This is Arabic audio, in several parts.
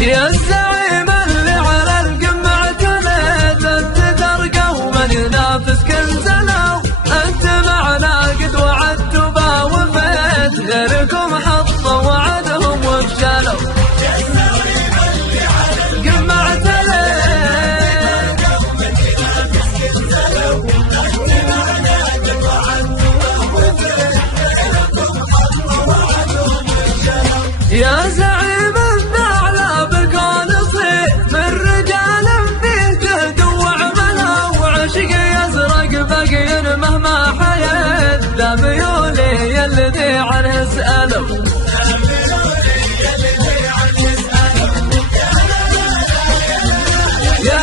يا الزعيم اللي على القمة اعتمد تدرقه ومن ينافس كنزلوا، انت معنا قد وعدت وباوفيت، غيركم حطوا وعدهم وفشلوا. يا الزعيم اللي على القمة اعتمد ومن ينافس كنزلوا، انت معنا قد وعدت وباوفيت، غيركم حطوا وعدهم وفشلوا. يا زعيم النعلة بالكون صيت من رجال فيه جهد وعمله، وعشق يزرق بقي مهما حيت، ذا ميولي الذي عنه اسألوا. يا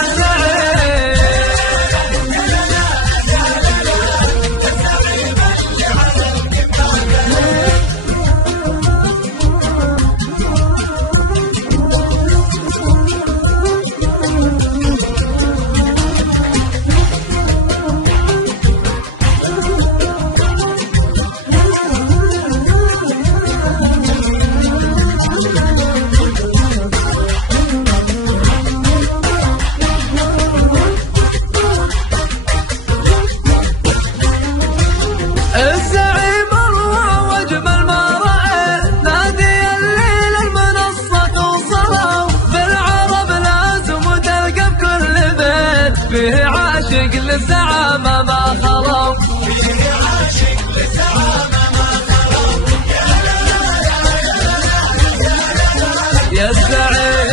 الزعيم الله واجمل ما رأيت، نادي الليل المنصة توصلوا، بالعرب لازم وتلقى بكل بيت، فيه عاشق للزعامة ما خلوا، فيه عاشق للزعامة ما خلوا. يا الزعيم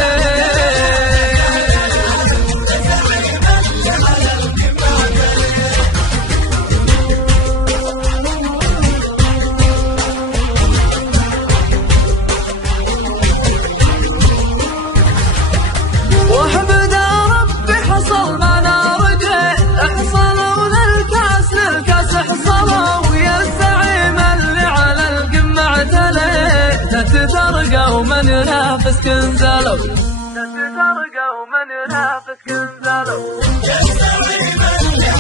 واحمد ربي حصل ما انا رجيت، احصلوا للكاس حصلوا. يا الزعيم اللي على القمة اعتليت، تترقى ومن ينافس كنزلوا، تترقى ومن ينافس كنزلوا. يا الزعيم اللي